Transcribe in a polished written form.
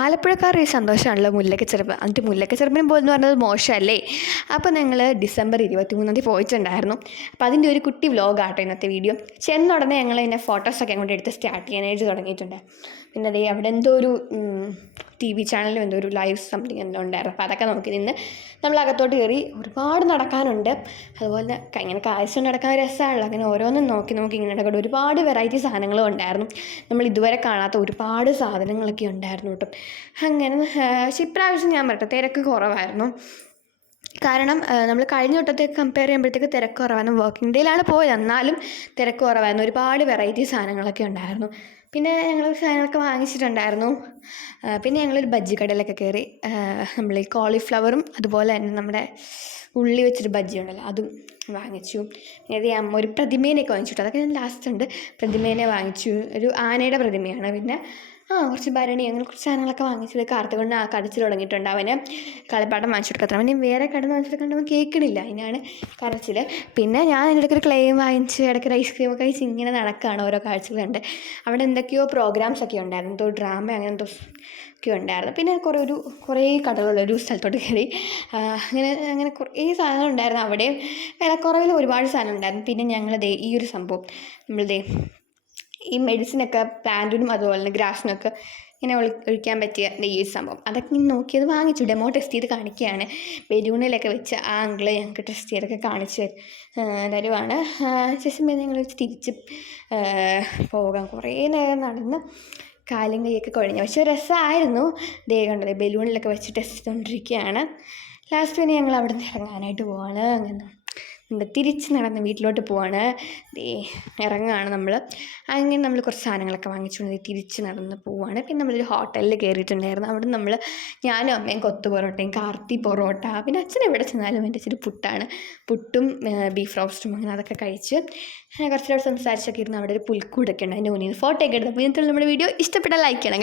ആലപ്പുഴക്കാരുടെ ഈ സന്തോഷമാണല്ലോ മുല്ലക്കച്ചെറുപ്പ്. എന്നിട്ട് മുല്ലക്കച്ചെറുപ്പിന് പോലെന്ന് പറഞ്ഞത് മോശമല്ലേ? അപ്പോൾ ഞങ്ങൾ ഡിസംബർ 23 പോയിട്ടുണ്ടായിരുന്നു. അപ്പോൾ അതിൻ്റെ ഒരു കുട്ടി വ്ലോഗാട്ടോ ഇന്നത്തെ വീഡിയോ. ചെന്ന ഉടനെ ഞങ്ങൾ ഇതിൻ്റെ ഫോട്ടോസൊക്കെ അങ്ങോട്ട് എടുത്ത് സ്റ്റാർട്ട് ചെയ്യാനായിട്ട് തുടങ്ങിയിട്ടുണ്ട്. പിന്നെ അതേ അവിടെ എന്തോ ഒരു TV ചാനലിലും എന്തോ ഒരു ലൈവ് സംതിങ് എന്തോ ഉണ്ടായിരുന്നു. അപ്പോൾ അതൊക്കെ നോക്കി നിന്ന് നമ്മൾ അകത്തോട്ട് കയറി. ഒരുപാട് നടക്കാനുണ്ട്. അതുപോലെ ഇങ്ങനെ കാഴ്ച നടക്കാൻ രസമാണല്ലോ. അങ്ങനെ ഓരോന്നും നോക്കി ഇങ്ങനെ നടക്കട്ടെ. ഒരുപാട് വെറൈറ്റി സാധനങ്ങളും ഉണ്ടായിരുന്നു. നമ്മൾ ഇതുവരെ കാണാത്ത ഒരുപാട് സാധനങ്ങളൊക്കെ ഉണ്ടായിരുന്നു കേട്ടോ. അങ്ങനെ പക്ഷെ ഇപ്രാവശ്യം ഞാൻ പറയട്ടെ തിരക്ക് കുറവായിരുന്നു. കാരണം നമ്മൾ കഴിഞ്ഞ വട്ടത്തേക്ക് കമ്പയർ ചെയ്യുമ്പോഴത്തേക്ക് തിരക്ക് കുറവായിരുന്നു. വർക്കിംഗ് ഡേയിലാണ് പോയത്, എന്നാലും തിരക്ക് കുറവായിരുന്നു. ഒരുപാട് വെറൈറ്റി സാധനങ്ങളൊക്കെ ഉണ്ടായിരുന്നു. പിന്നെ ഞങ്ങൾ സാധനങ്ങളൊക്കെ വാങ്ങിച്ചിട്ടുണ്ടായിരുന്നു. പിന്നെ ഞങ്ങളൊരു ബജ്ജി കടയിലൊക്കെ കയറി. നമ്മൾ ഈ കോളിഫ്ലവറും അതുപോലെ തന്നെ നമ്മുടെ ഉള്ളി വെച്ചൊരു ബജ്ജി ഉണ്ടല്ലോ അതും വാങ്ങിച്ചു. പിന്നെ അമ്മ ഒരു പ്രതിമേനെയൊക്കെ വാങ്ങിച്ചു. അതൊക്കെ ഞാൻ ലാസ്റ്റ് ഉണ്ട്. പ്രതിമേനെ വാങ്ങിച്ചു. ഒരു ആനയുടെ പ്രതിമയാണ്. പിന്നെ കുറച്ച് ഭരണി അങ്ങനെ കുറച്ച് സാധനങ്ങളൊക്കെ വാങ്ങിച്ചത്. കാർത്തുകൊണ്ട് കടിച്ചു തുടങ്ങിയിട്ടുണ്ട്. അവന് കളിപ്പാട്ടം വാങ്ങിച്ചു കൊടുക്കാത്ത അവന് വേറെ കടന്ന് വാങ്ങിച്ചെടുക്കാണ്ട് അവൻ കേൾക്കണില്ല. അതിനാണ് കരച്ചിൽ. പിന്നെ ഞാൻ അതിൻ്റെ ഇടയ്ക്ക് ഒരു ക്ലെയിം വാങ്ങിച്ച് ഇടയ്ക്ക് ഐസ്ക്രീമൊക്കെ കഴിച്ച് ഇങ്ങനെ നടക്കുകയാണ് ഓരോ കാഴ്ചകൾ കണ്ട്. അവിടെ എന്തൊക്കെയോ പ്രോഗ്രാംസൊക്കെ ഉണ്ടായിരുന്നു. എന്തോ ഡ്രാമ അങ്ങനെ എന്തോ ഒക്കെ ഉണ്ടായിരുന്നു. പിന്നെ കുറേ കടകളുള്ള ഒരു സ്ഥലത്തോട്ട് കയറി. അങ്ങനെ കുറേ സാധനങ്ങൾ ഉണ്ടായിരുന്നു. അവിടെ വിലക്കുറവിൽ ഒരുപാട് സാധനം ഉണ്ടായിരുന്നു. പിന്നെ ഞങ്ങൾ ഈ ഒരു സംഭവം നമ്മളിതേ ഈ മെഡിസിനൊക്കെ പ്ലാന്റിനും അതുപോലെ തന്നെ ഗ്രാസിനൊക്കെ ഇങ്ങനെ ഒഴിക്കാൻ പറ്റിയ ഈ ഒരു സംഭവം അതൊക്കെ ഇങ്ങനെ നോക്കിയത് വാങ്ങിച്ചു. ഡെമോ ടെസ്റ്റ് ചെയ്ത് കാണിക്കുകയാണ്. ബലൂണിലൊക്കെ വെച്ച് ആ ആംഗിള് ഞങ്ങൾക്ക് ടെസ്റ്റ് ചെയ്തൊക്കെ കാണിച്ച് തരുവാണ്. ശേഷം ഞങ്ങൾ തിരിച്ച് പോകാം. കുറേ നേരം നടന്ന് കാലും കൈയൊക്കെ കുഴഞ്ഞു. പക്ഷേ രസമായിരുന്നു. ദേ കണ്ടത് ബലൂണിലൊക്കെ വെച്ച് ടെസ്റ്റ് ചെയ്തുകൊണ്ടിരിക്കുകയാണ്. ലാസ്റ്റ് പിന്നെ ഞങ്ങൾ അവിടെ നിന്ന് ഇറങ്ങാനായിട്ട് പോവാണ്. അങ്ങനെ തിരിച്ച് നടന്ന് വീട്ടിലോട്ട് പോവാണ്. ഇറങ്ങുകയാണ് നമ്മൾ. അങ്ങനെ നമ്മൾ കുറച്ച് സാധനങ്ങളൊക്കെ വാങ്ങിച്ചുകൊണ്ട് തിരിച്ച് നടന്ന് പോവാണ്. പിന്നെ നമ്മളൊരു ഹോട്ടലിൽ കയറിയിട്ടുണ്ടായിരുന്നു. അവിടെ നമ്മൾ ഞാനും അമ്മയും കൊത്തു പൊറോട്ടയും കാർത്തി പൊറോട്ട പിന്നെ അച്ഛൻ എവിടെ ചെന്നാലും എൻ്റെ ഇച്ചിരി പുട്ടും ബീഫ് റോസ്റ്റും അങ്ങനെ അതൊക്കെ കഴിച്ച് കുറച്ചുകൂടെ സംസാരിച്ചൊക്കെ ഇരുന്ന് അവിടെ ഒരു പുൽക്കൂടൊക്കെ ഉണ്ട്. അതിൻ്റെ മുന്നിൽ ഫോട്ടോ ഒക്കെ എടുത്തപ്പോൾ ഇന്നത്തെ നമ്മുടെ വീഡിയോ ഇഷ്ടപ്പെട്ടാൽ ലൈക്ക് ചെയ്യണം.